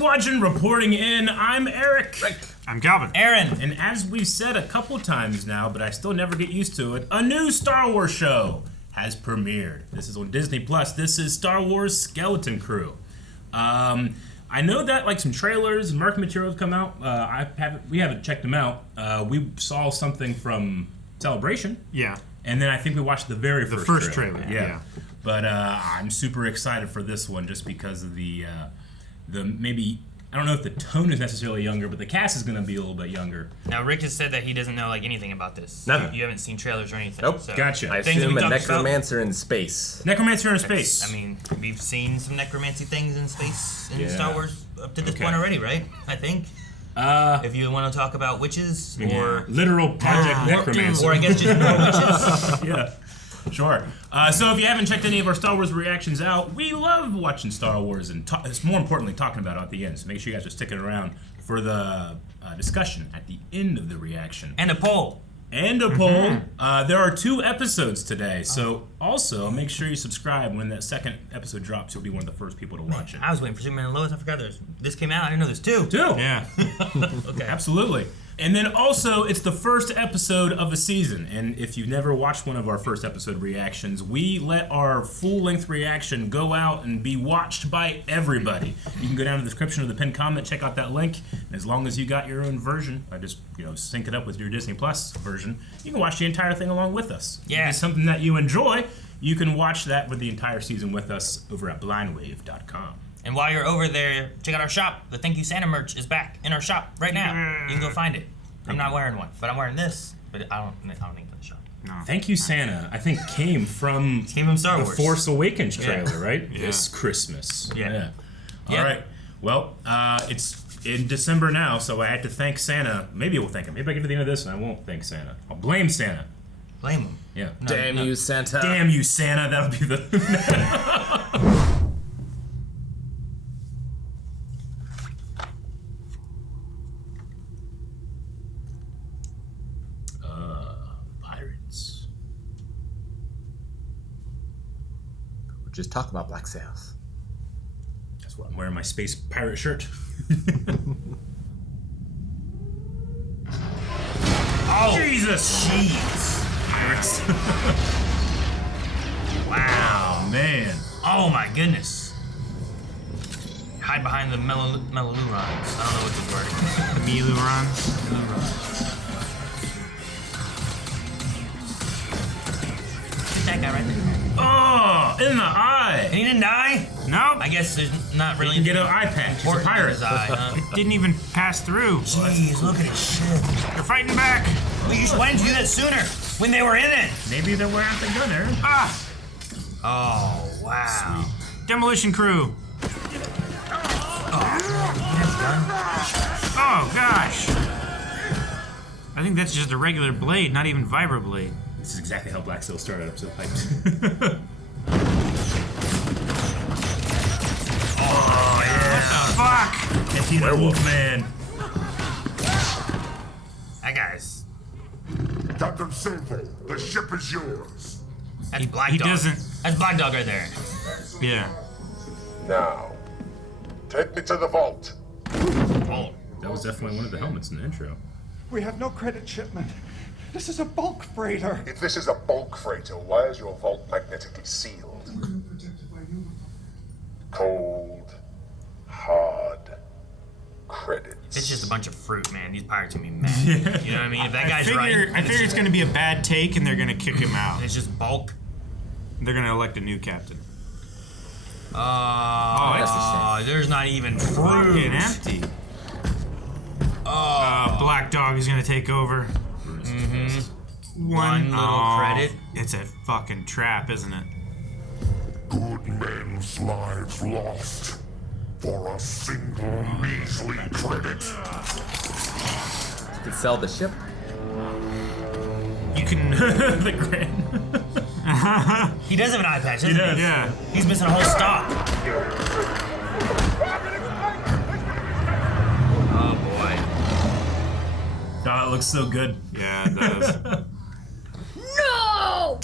Squadron reporting in. I'm Eric. I'm Calvin. Aaron. And as we've said a couple times now, but I still never get used to it, a new Star Wars show has premiered. This is on Disney Plus. This is Star Wars Skeleton Crew. I know that like some trailers and marketing materials come out. We haven't checked them out. We saw something from Celebration. Yeah. And then I think we watched the first trailer. Yeah. But I'm super excited for this one just because of the maybe, I don't know if the tone is necessarily younger, but the cast is going to be a little bit younger. Now, Rick has said that he doesn't know like anything about this. Nothing. You haven't seen trailers or anything. Nope. So Gotcha. I assume a necromancer in space. Necromancer in space. I mean, we've seen some necromancy things in space in Star Wars up to this Okay. point already, right? I think. If you want to talk about witches or literal project necromancer. or I guess just more witches. Yeah, sure. So if you haven't checked any of our Star Wars reactions out, we love watching Star Wars and more importantly talking about it at the end. So make sure you guys are sticking around for the discussion at the end of the reaction. And a poll. And a poll. There are 2 episodes today, so also make sure you subscribe when that second episode drops. You'll be one of the first people to watch it. I was waiting for Superman and Lois. I forgot this came out. I didn't know there's 2. 2. Yeah. Okay. Absolutely. And then also, it's the first episode of a season. And if you've never watched one of our first episode reactions, we let our full-length reaction go out and be watched by everybody. You can go down to the description of the pinned comment, check out that link. And as long as you got your own version, I just sync it up with your Disney Plus version, you can watch the entire thing along with us. Yeah. If it's something that you enjoy, you can watch that with the entire season with us over at blindwave.com. And while you're over there, check out our shop. The Thank You Santa merch is back in our shop right now. You can go find it. I'm not wearing one, but I'm wearing this. But I don't think it's in the shop. No. Thank You Santa, I think came from Star the Wars. Force Awakens trailer, right? Yeah. This Christmas. Yeah. All right. Well, it's in December now, so I had to thank Santa. Maybe we'll thank him. Maybe I get to the end of this and I won't thank Santa. I'll blame Santa. Blame them. Yeah. Damn you, Santa. Damn you, Santa. That'll be the... Pirates. We're just talking about Black Sails. That's why I'm wearing my space pirate shirt. Oh, Jesus! jeez. Pirates. Wow, man. Oh my goodness. Hide behind the melolurons. I don't know what this word is. Melurons. That guy right there. Oh, in the eye. And he didn't die? Nope. I guess there's not really You can get an eye patch. He's a important in pirate. his eye, huh? Didn't even pass through. Jeez, look at his shit. They're fighting back. Why didn't you do that sooner? When they were in it. Maybe they're wearing the gun, Aaron. Ah! Oh, wow. Demolition crew. That's done. Oh, gosh. I think that's just a regular blade, not even vibroblade. This is exactly how Black Sails started up, so hyped. Oh, yeah. Fuck! If he's a wolf man. That guy's... Captain Sable, the ship is yours. That's Black he Dog. doesn't- That's Black Dog right there. Yeah. Now, take me to the vault. Oh. That was definitely one of the helmets in the intro. We have no credit shipment. This is a bulk freighter. If this is a bulk freighter, why is your vault magnetically sealed? Cold, hard credits. It's just a bunch of fruit, man. These pirates are gonna be mad. You know what I mean? If that guy's right, I figure it's going to be a bad take, and they're going to kick him out. it's just bulk. They're going to elect a new captain. that's a There's not even Fucking fruit. empty. Black Dog is going to take over. One little credit. It's a fucking trap, isn't it? Good men's lives lost for a single measly credit. You can sell the ship. You can... The grand. He does have an eye patch, doesn't he? does. Yeah. He's missing a whole stop. Oh boy. God, it looks so good. Yeah, it does. No!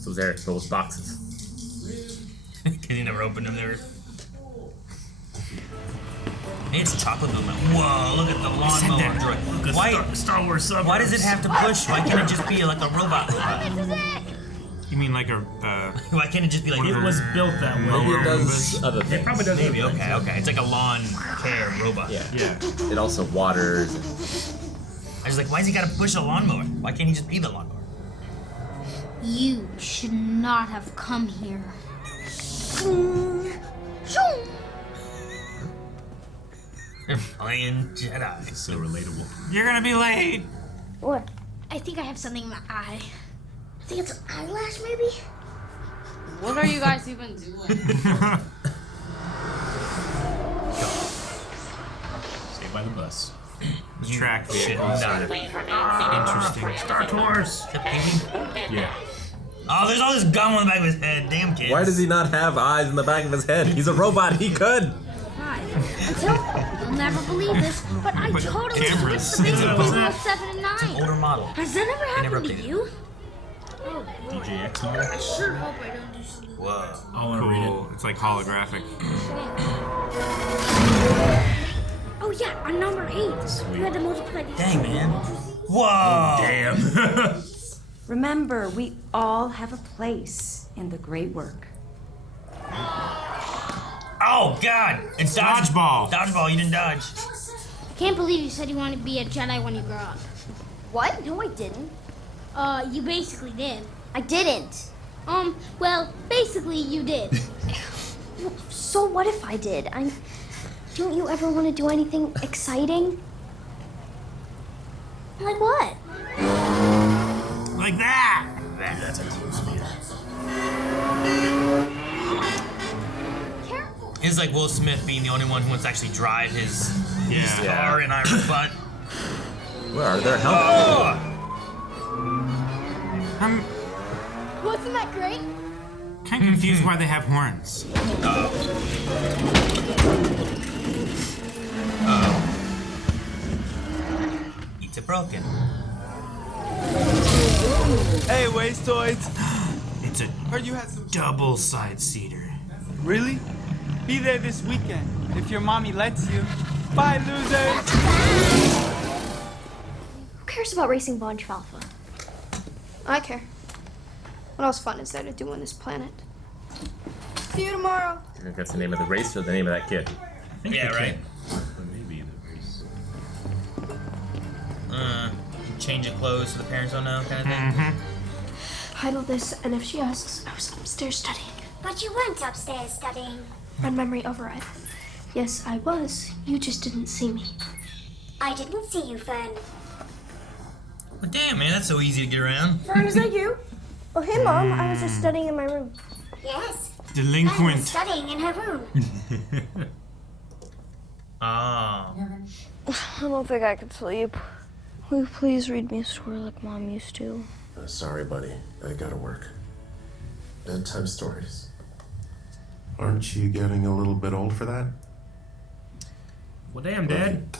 So there, those boxes. Can He never opened them. Never. Hey, it's chocolate movement. Whoa! Look at the lawnmower droid. Why? Star Wars suburbs. Why does it have to push? Why can't it just be like a robot? You mean like a? Why can't it just be like? It was built that way. Maybe it does other things. It probably does. Maybe. Okay. It's like a lawn care robot. Yeah. Yeah. It also waters. I was like, why has he got to push a lawnmower? Why can't he just be the lawnmower? You should not have come here. They're playing Jedi. So relatable. You're gonna be late. What? I think I have something in my eye. I think it's an eyelash, maybe? What are you guys even doing? Stay by the bus. Track Shit, vehicle. not. Interesting. Star Tours. Yeah. Oh, there's all this gum on the back of his head. Damn kids. Why does he not have eyes in the back of his head? He's a robot. He could. Until you'll never believe this, but I But totally cameras. switched the Basic 7 and 9. Older model. Has that ever never happened to updated. you? Oh, boy. DJX I model. sure hope I don't do something. Whoa. I want to read Cool. It's like holographic. Oh yeah, on number 8. You had to multiply these. Dang, man. Whoa. it. Damn. Remember, we all have a place in the great work. Oh, God. It's Dodgeball. Dodgeball. You didn't dodge. I can't believe you said you wanted to be a Jedi when you grow up. What? No, I didn't. You basically did. I didn't. Well, basically you did. So what if I did? Don't you ever want to do anything exciting? Like what? Like that. That's a cool speed. Careful. It's like Will Smith being the only one who wants to actually drive his Yeah. car in Iron Butt. Where are their helmets? I'm Wasn't that great? kind of confused why they have horns. It's a broken. Hey, waste toys. It's a Heard you had some. double side seater. Really? Be there this weekend if your mommy lets you. Bye, losers. Who cares about racing Bunch Alpha? I care. What else fun is there to do on this planet? See you tomorrow. I think that's the name of the race or the name of that kid. I think Yeah, the right. kid. Or maybe the race. Changing clothes so the parents don't know, kind of thing. Hide all this, and if she asks, I was upstairs studying. But you weren't upstairs studying. Red memory override. Yes, I was. You just didn't see me. I didn't see you, Fern. But damn, man, that's so easy to get around. Fern, is that you? Oh, hey, Mom. I was just studying in my room. Yes. I was Delinquent. studying in her room. Oh. I don't think I could sleep. Will you please read me a story like Mom used to? Sorry, buddy. I gotta work. Bedtime stories. Aren't you getting a little bit old for that? Well, damn, Dad.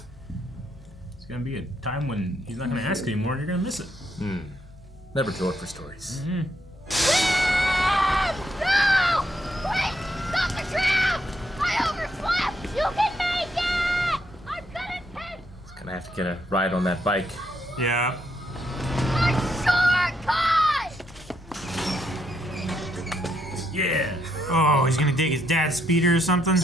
It's gonna be a time when he's not gonna ask anymore, and you're gonna miss it. Never too old for stories. No! Wait! Stop the trap! I overslept! You can make it! I'm gonna take Gonna have to get a ride on that bike. Yeah. a shortcut! Yeah. Oh, he's gonna dig his dad's speeder or something?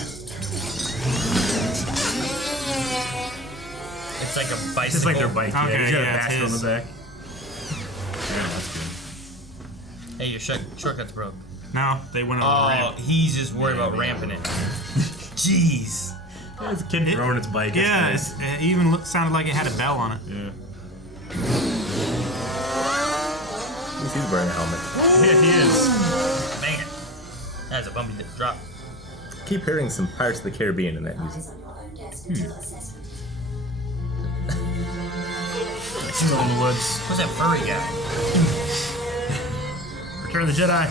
It's like a bicycle. It's like their bike. Okay, yeah, he's got yeah, a it's basket on his. the back. Yeah, that's good. Hey, your shortcut's broke. No, they went over the Oh, ramp. he's just worried about ramping it. Jeez. Yeah, it's a kid throwing its bike. That's Yeah, nice. it even sounded like it had a bell on it. Yeah. At least he's wearing a helmet. Yeah, he is. Man. That's a bumpy drop. Keep hearing some Pirates of the Caribbean in that music. Still in the woods. Who's that furry guy? Return of the Jedi.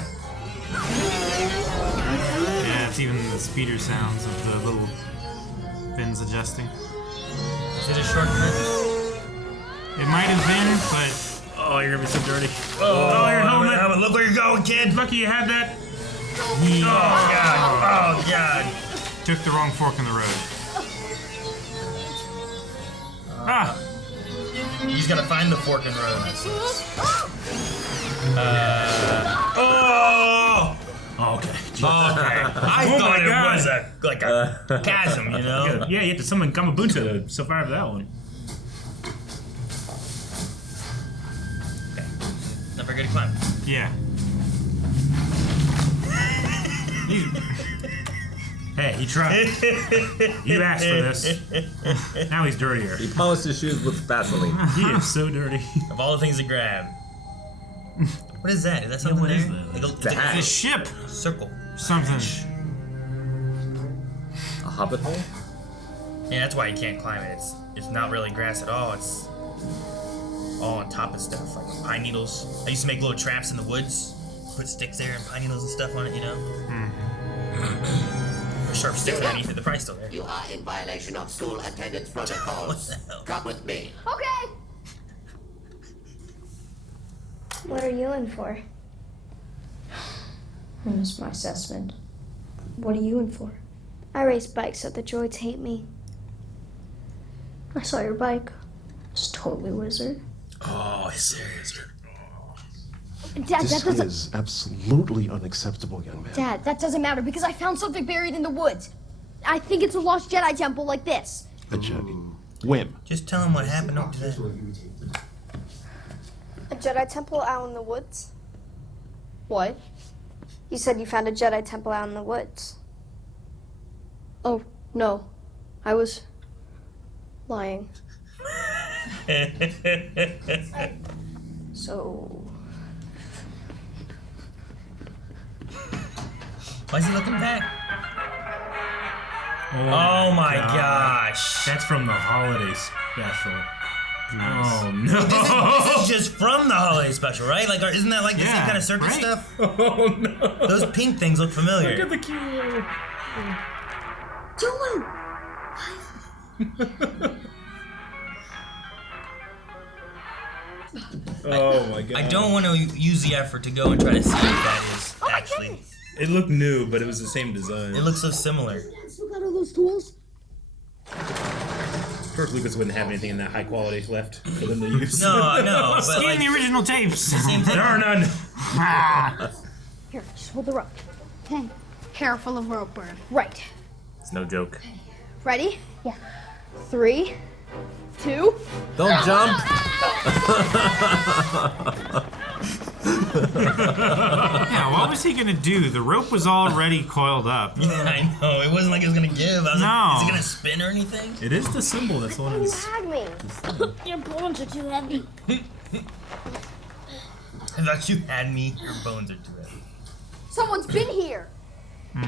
Yeah, it's even the speeder sounds of the little fins adjusting. Is it a shortcut? It might have been, but Oh, you're gonna be so dirty. Oh, your helmet. Look where you're going, kid. Lucky you had that. Oh god! Oh god! Took the wrong fork in the road. You just gotta find the fork in the road. Oh! Okay. I thought it was a chasm, you know? Yeah, you have to summon Kamabunta to survive that one. Not very good at climbing. Yeah. Hey, he tried. You asked for this. Now he's dirtier. He polished his shoes with Vaseline. He is so dirty. Of all the things to grab. What is that? Is that something what there? is that? Like It's a ship. circle. Something. A hobbit hole? Yeah, that's why you can't climb it. It's not really grass at all. It's all on top of stuff, like pine needles. I used to make little traps in the woods. Put sticks there and pine needles and stuff on it, you know? Sharp sticks underneath it. The price still there. You are in violation of school attendance protocols. What the hell? Come with me. Okay. What are you in for? I missed my assessment. What are you in for? I race bikes so the droids hate me. I saw your bike. It's totally wizard. Oh, he's serious. Dad, This that doesn't. is absolutely unacceptable, young man. Dad, that doesn't matter because I found something buried in the woods. I think it's a lost Jedi temple like this. A whim. Just tell him what happened. Don't do that. A Jedi temple out in the woods? What? You said you found a Jedi temple out in the woods. Oh, no. I was lying. So... Why is he looking back? Oh my gosh. That's from the holiday special. Oh no. This is just from the holiday special, right? Like, isn't that like the same kind of circus stuff? Oh no. Those pink things look familiar. Look at the cute little... Joel! Oh my god. I don't want to use the effort to go and try to see if that is actually. It looked new, but it was the same design. It looks so similar. Still got all those tools? George Lucas wouldn't have anything in that high quality left for them to use. No, no. But Scan like, the original tapes. same thing. There are none. Here, just hold the rope. Okay. Careful of rope burn. Right. It's no joke. Ready? Yeah. 3, 2. Don't jump! Yeah, what was he gonna do? The rope was already coiled up. Yeah, I know. It wasn't like it was gonna give. I was No. like, is it gonna spin or anything? It is the symbol that's on You his... had me. Your bones are too heavy. I thought you had me. Your bones are too heavy. Someone's been here.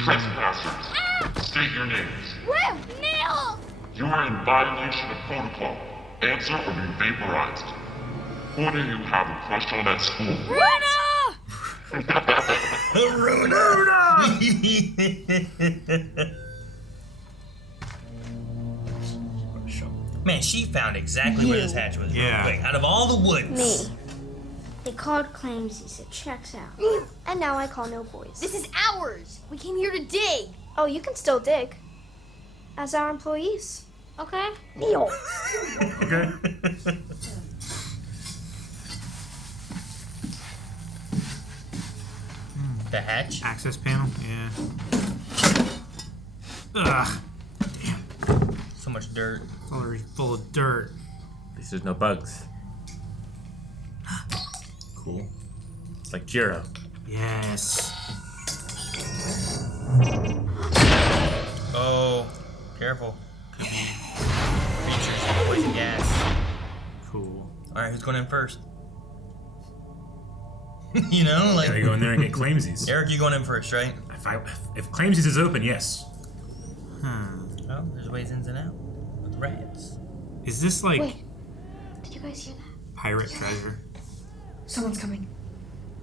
Trespassers, state your names. Where? Neel! You are in violation of protocol. Answer or be vaporized. Who do you have a crush on at school? Man, she found exactly where this hatch was. Yeah. Real quick. Out of all the woods. Me. They called claims. He said, checks out. And now I call no boys. This is ours. We came here to dig. Oh, you can still dig. As our employees. Okay? Neel. Okay. The hatch? Access panel? Yeah. Ugh. So much dirt. It's already full of dirt. At least there's no bugs. Cool. It's like Jiro. Yes. Oh, careful. Creatures and poison gas. Cool. Alright, who's going in first? You know, like. Gotta go in there and get claimsies. Eric, you going in first, right? If claimsies is open, yes. Oh, there's ways in and out. Rats. Is this like Wait. Did you guys hear that? pirate treasure? Someone's coming.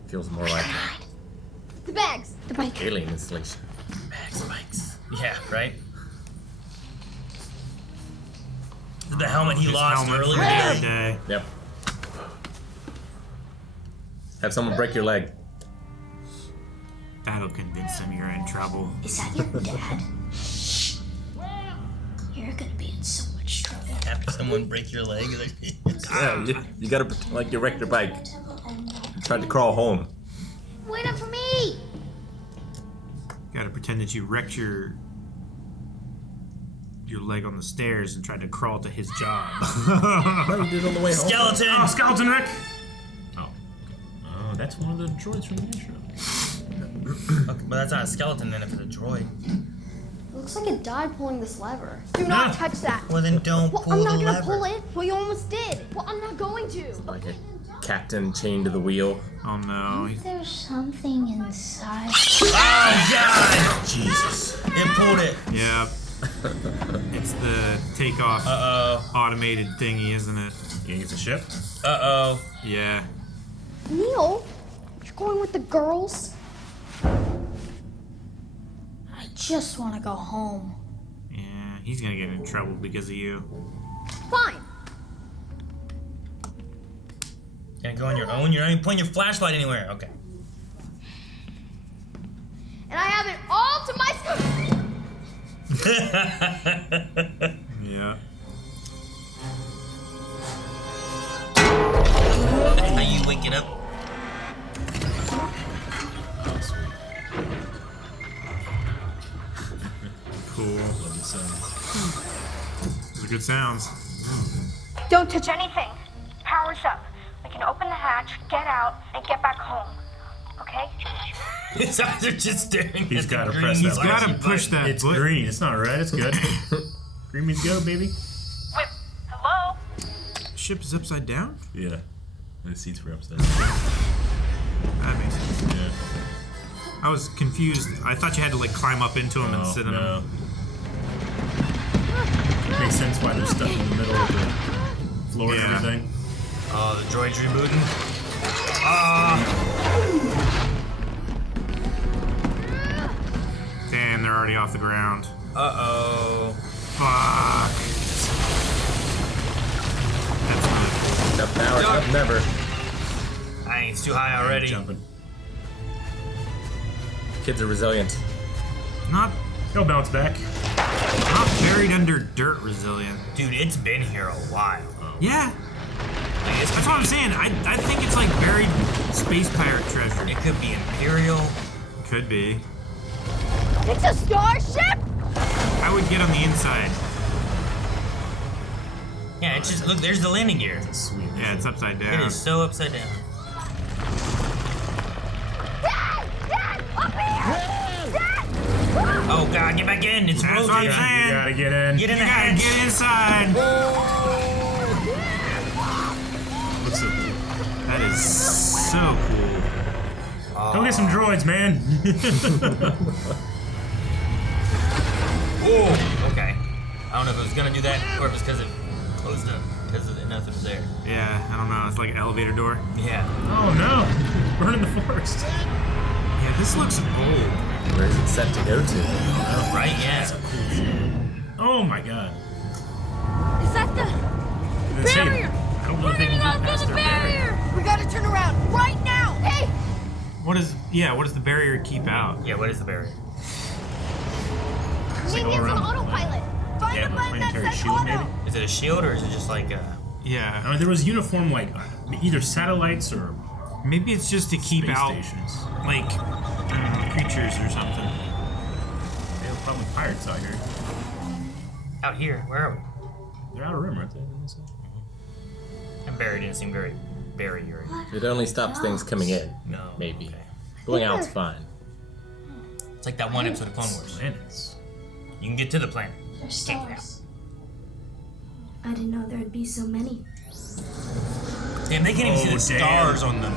Feels more like The bags. The bike. alien installation. Bags, bikes. Yeah, right? The helmet he His lost helmet earlier from the other today. day. Yep. Have someone break your leg. That'll convince them you're in trouble. Is that your dad? You're gonna be in so much trouble. Have someone break your leg. Yeah, you gotta pretend like you wrecked your bike. You tried to crawl home. Wait up for me! Gotta pretend that you wrecked your leg on the stairs and tried to crawl to his job. No, you did it on the way home. Skeleton! Oh, skeleton Rick! Oh, that's one of the droids from the intro. Okay, but that's not a skeleton then if it's a droid. It looks like it died pulling this lever. Do not touch that. Well then don't Well, pull I'm the not gonna lever. pull it. Well, you almost did. Well, I'm not going to. Like a captain chained to the wheel. Oh no. There's something inside. Oh god! Jesus. It pulled it. Yep. It's the takeoff automated thingy, isn't it? You think it's a ship? Uh-oh. Yeah. Neel, you're going with the girls? I just want to go home. Yeah, he's gonna get in trouble because of you. Fine. Gonna go on your own? You're not even pointing your flashlight anywhere. Okay. And I have it all to myself. Yeah. How you waking up? Cool. Those are good sounds. Don't touch anything. Power's up. We can open the hatch, get out, and get back home. Okay? His eyes are just staring. He's at got to the press green that. He's gotta button. push that It's button. green. It's not red. It's good. Green means go, baby. Wait, hello? Ship is upside down? Yeah. The seats were upside down. That makes sense. Yeah. I was confused. I thought you had to like climb up into them and sit in them. Makes sense why there's stuff in the middle of the floor and everything. Oh, the droid's rebooting. Ah! Damn, they're already off the ground. Uh-oh. Fuck. That's good. Up now or up never. I think it's too high already. Jumping. Kids are resilient. Not He'll bounce back. Not buried under dirt resilient. Dude, it's been here a while. Yeah. That's what I'm saying. I think it's like buried space pirate treasure. It could be Imperial. Could be. It's a starship? I would get on the inside. Yeah, it's just, look, there's the landing gear. Sweet. Yeah, it's upside down. It is so upside down. Dad! Dad! Up here! Dad! Oh god, get back in! It's That's what I'm rotating. saying. You gotta get in. Get in You the gotta hatch. get inside. Looks so cool. That is so cool. Go get some droids, man. Oh, okay. I don't know if it was gonna do that or if it's because it closed up because nothing was there. Yeah, I don't know. It's like an elevator door. Yeah. Oh no! Burning the forest. Yeah, this looks old. Where is it set to go to? Oh, right? Yeah. Oh my god. Is that the barrier? I don't know if they can get past their barrier. We gotta turn around right now! Hey! What does the barrier keep out? Yeah, what is the barrier? Maybe go it's on around. autopilot. Find Yeah, the the button that planetary says shield, auto. maybe? Is it a shield or is it just like Yeah. I mean, there was uniform like either satellites or Maybe it's just to keep space out stations. like I don't know, creatures or something. They were probably pirates out here. out here? Where are we? They're out of rim, aren't they? And Barry didn't seem very barrier. It only stops things coming in. No. Maybe. Going out's fine. It's like that one episode of Clone Wars. Planets. You can get to the planet. They're Can't get out. stars. I didn't know there'd be so many. Damn, they can't even see the stars on them.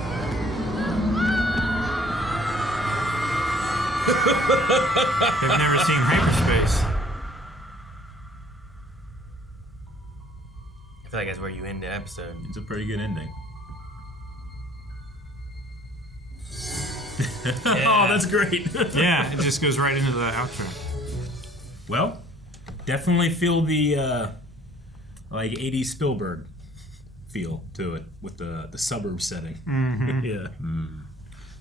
They've never seen hyperspace. I feel like that's where you end the episode. It's a pretty good ending. Oh, that's great. Yeah, it just goes right into the outro. Well, definitely feel the like 80s Spielberg feel to it with the suburb setting. Mhm. Yeah.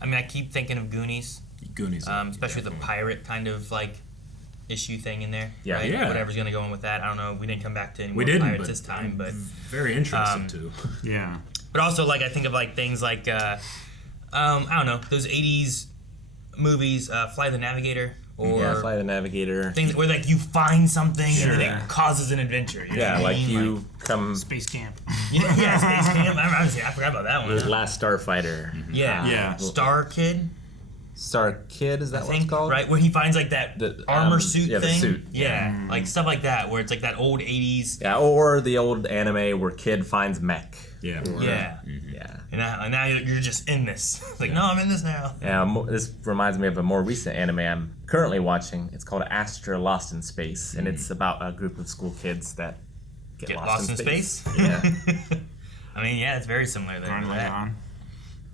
I mean, I keep thinking of Goonies Goonies. Especially the pirate kind of like issue thing in there. Yeah. Right? Yeah. Whatever's gonna go on with that. I don't know. We didn't come back to any more We didn't, pirates but this time, but very interesting too. Yeah. But also, like, I think of like things like I don't know, those '80s movies, Fly the Navigator, or Fly the Navigator. things where like you find something Sure. and then it causes an adventure. You know Yeah, what I like mean? you come. Space Camp. Yeah, Space Camp. I forgot about that one. The Last Starfighter. Yeah, Yeah. Star Kid. Star Kid, is that I what think, it's called? right? Where he finds like that The, armor suit yeah, the thing. suit. Yeah, like stuff like that, where it's like that old '80s. Yeah, or the old anime where kid finds mech. Yeah. Yeah, Yeah. and now you're just in this. It's like, no, I'm in this now. Yeah, this reminds me of a more recent anime I'm currently watching. It's called Astra Lost in Space, and it's about a group of school kids that get lost in space. Yeah. I mean, yeah, it's very similar there. Right to later that. on.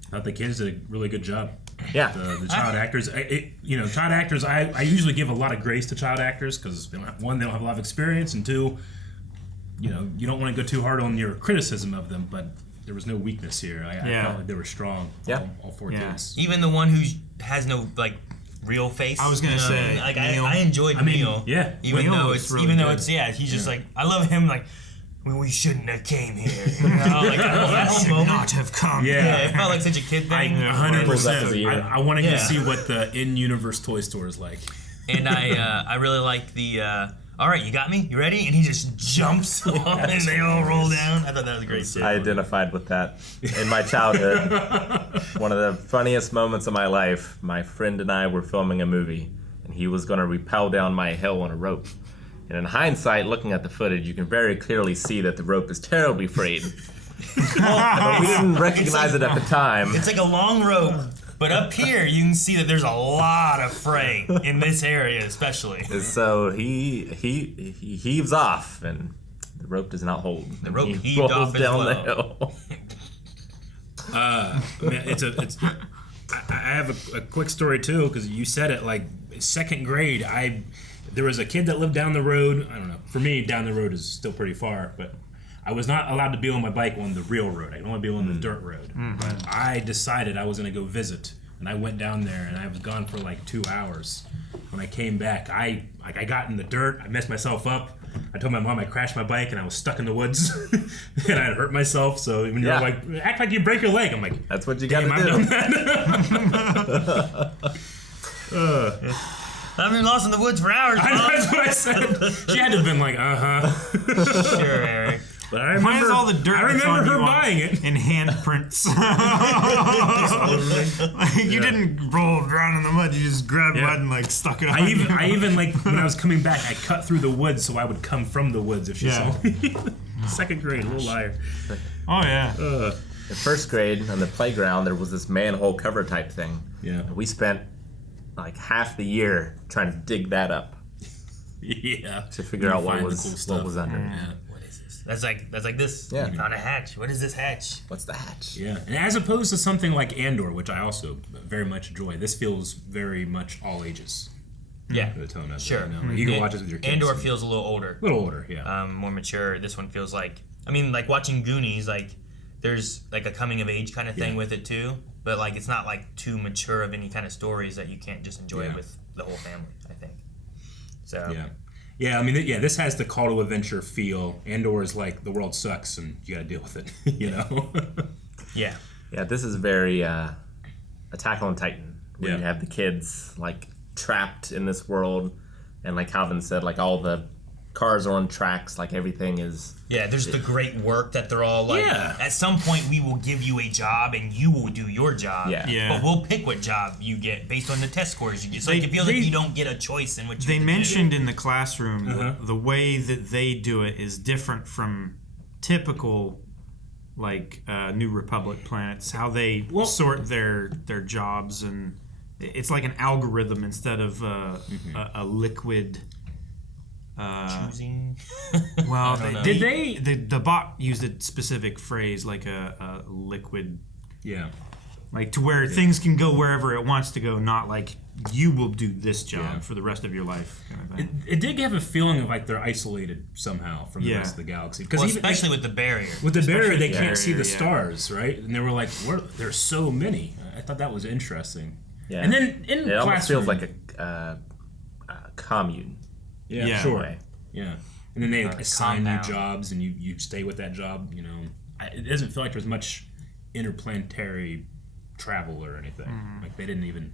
I thought the kids did a really good job. Yeah. The child actors, child actors. I usually give a lot of grace to child actors because one, they don't have a lot of experience, and two, you don't want to go too hard on your criticism of them. But there was no weakness here. I felt like they were strong. Yeah. All four kids. Even the one who has no like real face. I was gonna say, like Neel. I enjoyed Neel. Yeah. Even Neel though was it's really even though good. it's he's just like, I love him like. Well, we shouldn't have came here. You know? Like, that whole should moment. not have come. Yeah, it felt like such a kid thing. 100%. I want to get to Yeah. see what the in-universe toy store is like. And I really like the all right, you got me? You ready? And he just jumps on and they all roll down. I thought that was great too. I identified with that in my childhood. One of the funniest moments of my life, my friend and I were filming a movie, and he was going to rappel down my hill on a rope. And in hindsight, looking at the footage, you can very clearly see that the rope is terribly frayed. But we didn't recognize it at the time. It's like a long rope, but up here you can see that there's a lot of fray in this area especially. And so he heaves off, and the rope does not hold. The rope he heaved rolls off as down the well. hill. I have a quick story too, because you said it, like second grade. There was a kid that lived down the road. I don't know. For me, down the road is still pretty far, but I was not allowed to be on my bike on the real road. I could only be on the dirt road. But I decided I was going to go visit, and I went down there, and I was gone for like 2 hours. When I came back, I got in the dirt. I messed myself up. I told my mom I crashed my bike and I was stuck in the woods, and I had hurt myself. So when you're like, act like you break your leg, I'm like, that's what you got to do. I've done that. I've been lost in the woods for hours, Mom. That's what I said. She had to have been like, Sure, Eric. But I remember, Why is all the dirt I remember that's on her you buying it. in handprints? Like, you didn't roll around in the mud. You just grabbed mud and like stuck it on. I even like when I was coming back, I cut through the woods so I would come from the woods if she saw me. Second grade, little liar. Oh yeah. In first grade, on the playground, there was this manhole cover type thing. Yeah. And we spent like half the year trying to dig that up. Yeah. To figure out what Find the was cool stuff. what was under. Yeah. What is this? That's like this. Yeah. You found a hatch. What is this hatch? What's the hatch? Yeah, and as opposed to something like Andor, which I also very much enjoy, this feels very much all ages. Yeah, The tone of sure. it, you know? You can watch it with your kids. Andor feels a little older. A little older, yeah. More mature. This one feels like, I mean, like watching Goonies, like there's like a coming of age kind of thing with it too, but like it's not like too mature of any kind of stories that you can't just enjoy it with the whole family, I think. So yeah. I mean, this has the call to adventure feel. Andor is like the world sucks and you got to deal with it, you know. Yeah. This is very Attack on Titan, where you have the kids like trapped in this world, and like Calvin said, like all the cars are on tracks, like everything is. Yeah, there's the great work that they're all like. Yeah. At some point, we will give you a job, and you will do your job. Yeah. But we'll pick what job you get based on the test scores you get. So it feels like you don't get a choice in what you. They mentioned in the classroom the way that they do it is different from typical, like New Republic planets. How they sort their jobs, and it's like an algorithm instead of a liquid. Choosing. Well, the bot used a specific phrase like a liquid. Yeah. Like to where things can go wherever it wants to go, not like you will do this job for the rest of your life kind of thing. It did have a feeling of like they're isolated somehow from the rest of the galaxy. Well, especially with the barrier. With the barrier, they can't see the stars, right? And they were like, there's so many. I thought that was interesting. Yeah. And then in it almost classroom, feels like a commune. Yeah, sure. Way. Yeah. And then they assign you compound. jobs, and you stay with that job. You know, it doesn't feel like there's much interplanetary travel or anything. Like they didn't even.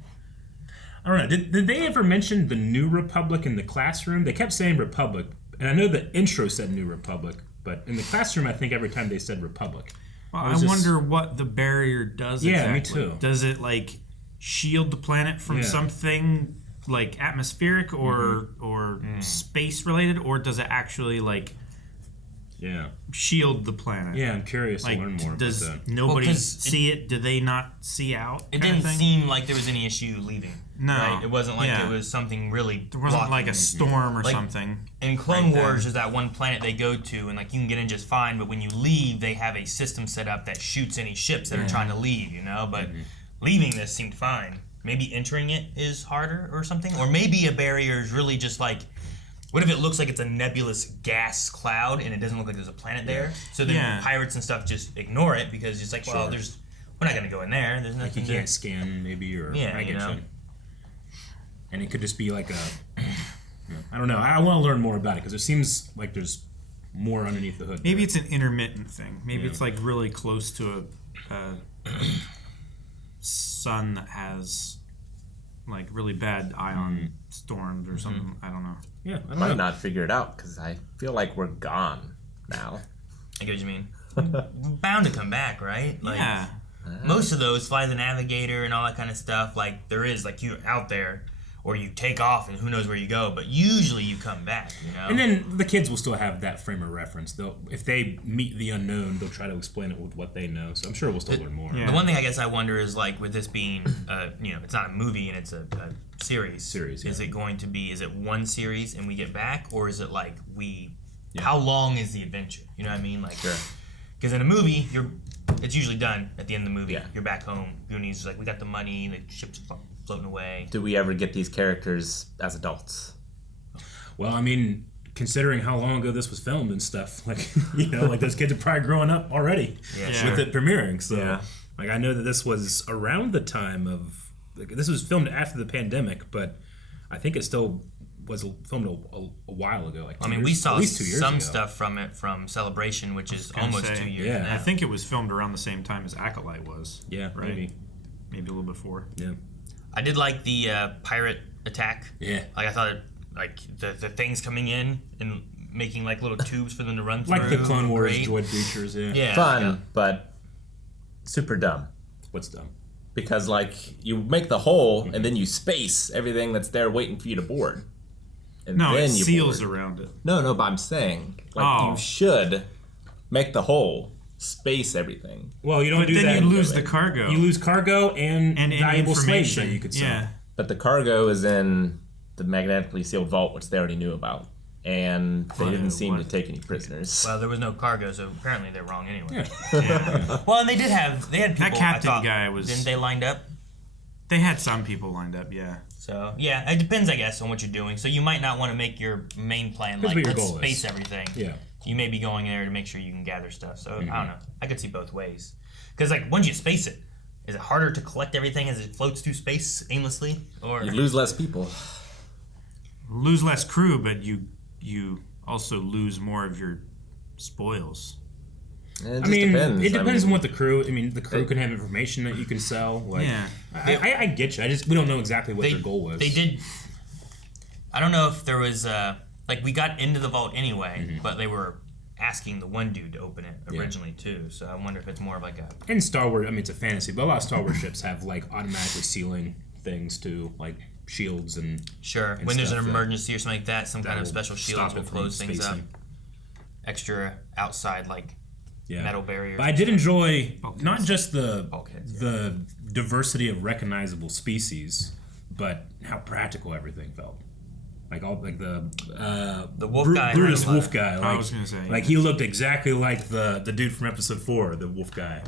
I don't know. Did they ever mention the New Republic in the classroom? They kept saying Republic, and I know the intro said New Republic, but in the classroom, I think every time they said Republic. Well, I wonder what the barrier does. Yeah, exactly. me too. Does it like shield the planet from something like atmospheric or space related, or does it actually like shield the planet? Yeah, I'm curious like, to learn more. Does about that. nobody see it? Do they not see out? It didn't seem like there was any issue leaving. No, right? It wasn't like it was something really. There wasn't blocking like a storm or like, something. In Clone Wars, there's that one planet they go to, and like you can get in just fine, but when you leave, they have a system set up that shoots any ships that are trying to leave. You know, but leaving this seemed fine. Maybe entering it is harder or something, or maybe a barrier is really just like. What if it looks like it's a nebulous gas cloud and it doesn't look like there's a planet there? So then pirates and stuff just ignore it because it's like, well, we're not gonna go in there. There's nothing. Like you can't scan maybe, or I get you. And it could just be like I don't know. I want to learn more about it because it seems like there's more underneath the hood. Maybe it's an intermittent thing. Maybe it's like really close to a sun that has like really bad ion storms or something. I don't know. Yeah, I might not figure it out because I feel like we're gone now. I get what you mean. Bound to come back, right? Like, most of those fly the navigator and all that kind of stuff. Like there is, like you're out there, or you take off and who knows where you go. But usually you come back, you know. And then the kids will still have that frame of reference. They'll, if they meet the unknown, they'll try to explain it with what they know. So I'm sure we'll still learn more. The one thing I guess I wonder is like with this being, it's not a movie and it's a series. Is it going to be? Is it one series and we get back, or is it like we? How long is the adventure? You know what I mean? Like, because in a movie, it's usually done at the end of the movie. You're back home. Goonies is like we got the money, the ships floating away. Do we ever get these characters as adults? Well, I mean, considering how long ago this was filmed and stuff, like like those kids are probably growing up already with it premiering. So, like, I know that this was around the time of this was filmed after the pandemic, but I think it still was filmed a while ago. Like, we saw at least 2 years some ago. stuff from it from Celebration, which is almost 2 years. Yeah, now. I think it was filmed around the same time as Acolyte was. Yeah, right. Maybe a little before. Yeah. I did like the pirate attack. Yeah. Like I thought, like the things coming in and making like little tubes for them to run through. Like the Clone Wars droid creatures. Yeah. Fun, but super dumb. What's dumb? Because like you make the hole and then you space everything that's there waiting for you to board. And no, then it you seals board. around it. No, but I'm saying like you should make the hole. Space everything. Well, you don't do that. But then you lose the cargo. You lose cargo and valuable slaves that you could sell. Yeah. But the cargo is in the magnetically sealed vault, which they already knew about. And they didn't seem to take any prisoners. Well, there was no cargo, so apparently they're wrong anyway. Yeah. Well, and they had people. That captain guy was. Didn't they lined up? They had some people lined up, yeah. So yeah, it depends, I guess, on what you're doing. So you might not want to make your main plan like let's space everything. Yeah. You may be going there to make sure you can gather stuff. So I don't know. I could see both ways. Because like once you space it, is it harder to collect everything as it floats through space aimlessly, or you lose less people? Lose less crew, but you also lose more of your spoils. It depends. It depends on what the crew. I mean, the crew can have information that you can sell. Like, I get you. We don't know exactly what their goal was. They did. I don't know if there was like we got into the vault anyway, but they were asking the one dude to open it originally too. So I wonder if it's more of like a. In Star Wars, I mean, it's a fantasy, but a lot of Star Wars ships have like automatically sealing things too, like shields and. Sure, when there's an emergency or something like that, some kind of special shields will close things up. Extra outside like. Metal barriers. But I did enjoy not just the diversity of recognizable species, but how practical everything felt. Like the wolf guy, Brutus wolf guy. Like, I was gonna say, like he looked exactly like the dude from episode 4, the wolf guy.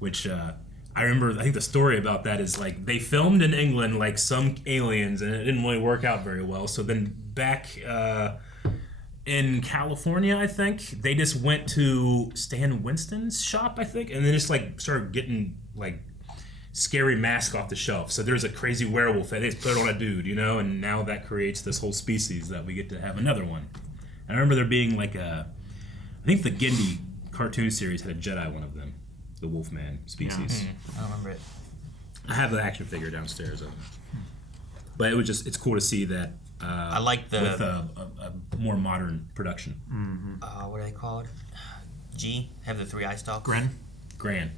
Which I remember. I think the story about that is like they filmed in England like some aliens, and it didn't really work out very well. So then back. In California, I think they just went to Stan Winston's shop, I think, and then just like started getting like scary mask off the shelf. So there's a crazy werewolf and they just put it on a dude, you know, and now that creates this whole species that we get to have another one. And I remember there being like I think the Gindi cartoon series had a Jedi one of them, the Wolfman species. I don't remember it. I have the action figure downstairs of it. But it's cool to see that I like the with a more modern production. What are they called? G have the 3 eye stalks. Gran.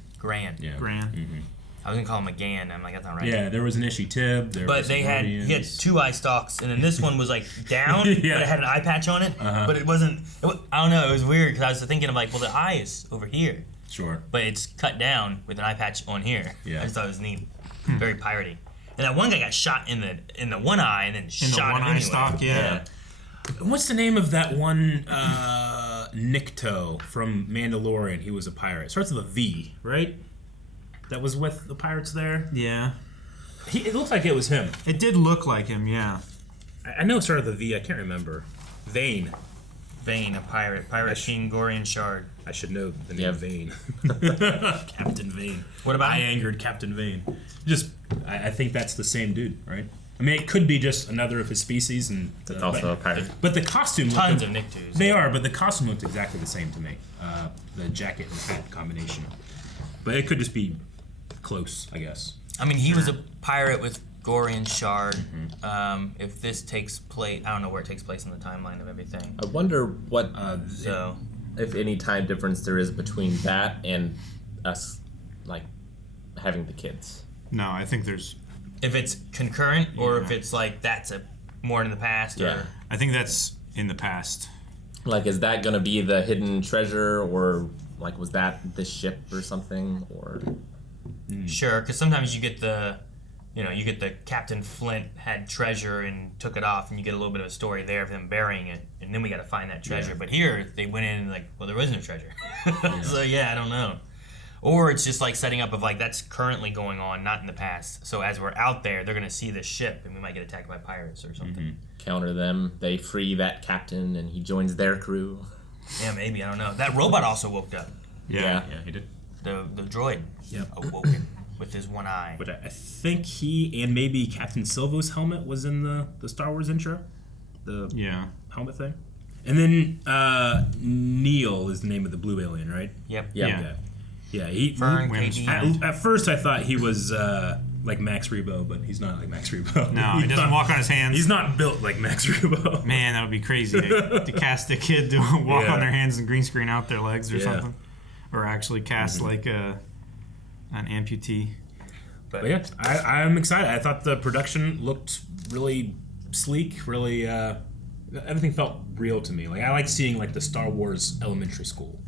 Yeah. Gran. I was gonna call him a Gan. I'm like, that's not right. Yeah, there was an Ishi Tib. But he had 2 eye stalks, and then this one was like down, but it had an eye patch on it. But it wasn't. I don't know. It was weird because I was thinking of like, well, the eye is over here. Sure. But it's cut down with an eye patch on here. Yeah. I just thought it was neat. Very piratey. And that one guy got shot in the one eye, and then shot him anyway. Stalk, yeah. What's the name of that one Nikto from Mandalorian? He was a pirate. Starts with a V, right? That was with the pirates there? Yeah. It looks like it was him. It did look like him, yeah. I know it started with a V. I can't remember. Vane, a pirate. Pirate King Gorian Shard. I should know the name Vane. Captain Vane. What about I angered Captain Vane. I think that's the same dude, right? I mean, it could be just another of his species, and it's also a pirate. But the costume, tons of Nicktoons. They are, but the costume looked exactly the same to me. The jacket and hat combination, but it could just be close, I guess. I mean, he was a pirate with Gorian Shard. If this takes place, I don't know where it takes place in the timeline of everything. I wonder what, if any time difference there is between that and us, like, having the kids. No, I think there's... If it's concurrent, or if it's like that's more in the past. Yeah. Or... I think that's in the past. Like, is that going to be the hidden treasure, or like was that the ship or something, or? Sure, because sometimes you get the Captain Flint had treasure and took it off, and you get a little bit of a story there of him burying it, and then we got to find that treasure. Yeah. But here they went in and like, well, there was no treasure. So I don't know. Or it's just like setting up of like that's currently going on, not in the past. So as we're out there, they're gonna see this ship, and we might get attacked by pirates or something. Counter them. They free that captain, and he joins their crew. Yeah, maybe, I don't know. That robot also woke up. Yeah, he did. The droid. Yep. Awoke with his one eye. But I think he and maybe Captain Silvo's helmet was in the Star Wars intro. The helmet thing. And then Neel is the name of the blue alien, right? Yep. Yeah. Yeah, at first I thought he was like Max Rebo, but he's not like Max Rebo. No, he doesn't walk on his hands. He's not built like Max Rebo. Man, that would be crazy to cast a kid to walk on their hands and green screen out their legs or something. Or actually cast like an amputee. But yeah, I'm excited. I thought the production looked really sleek, really everything felt real to me. Like I like seeing like the Star Wars elementary school.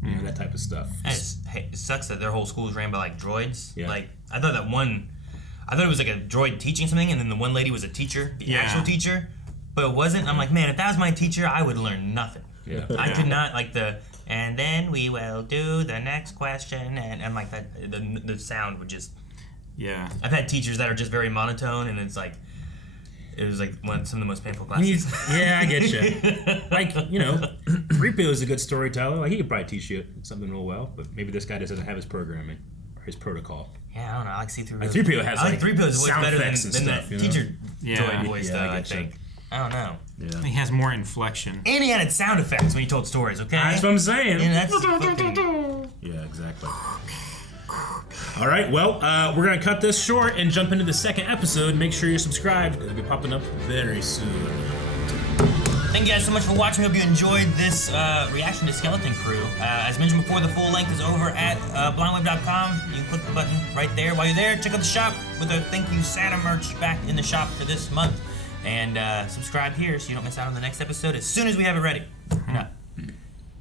You know, that type of stuff. It sucks that their whole school is ran by like droids. Yeah. Like I thought it was like a droid teaching something, and then the one lady was a teacher, the actual teacher, but it wasn't. I'm like, man, if that was my teacher, I would learn nothing. Yeah. I could not like and then we will do the next question, and like that the sound would just. Yeah. I've had teachers that are just very monotone, and it was like some of the most painful classes. I get you. Like, 3PO is a good storyteller. Like, he could probably teach you something real well, but maybe this guy just doesn't have his programming or his protocol. Yeah, I don't know. I like C-3PO. Like 3PO has like 3PO's voice sound better effects than and that stuff, teacher droid voice, I though, I get you. think. I don't know. Yeah. He has more inflection. And he added sound effects when he told stories, okay? That's what I'm saying. And that's fucking... Yeah, exactly. All right, well, we're going to cut this short and jump into the second episode. Make sure you're subscribed. It'll be popping up very soon. Thank you guys so much for watching. Hope you enjoyed this reaction to Skeleton Crew. As mentioned before, the full length is over at blindweb.com. You can click the button right there. While you're there, check out the shop with our Thank You Santa merch back in the shop for this month. And subscribe here so you don't miss out on the next episode as soon as we have it ready.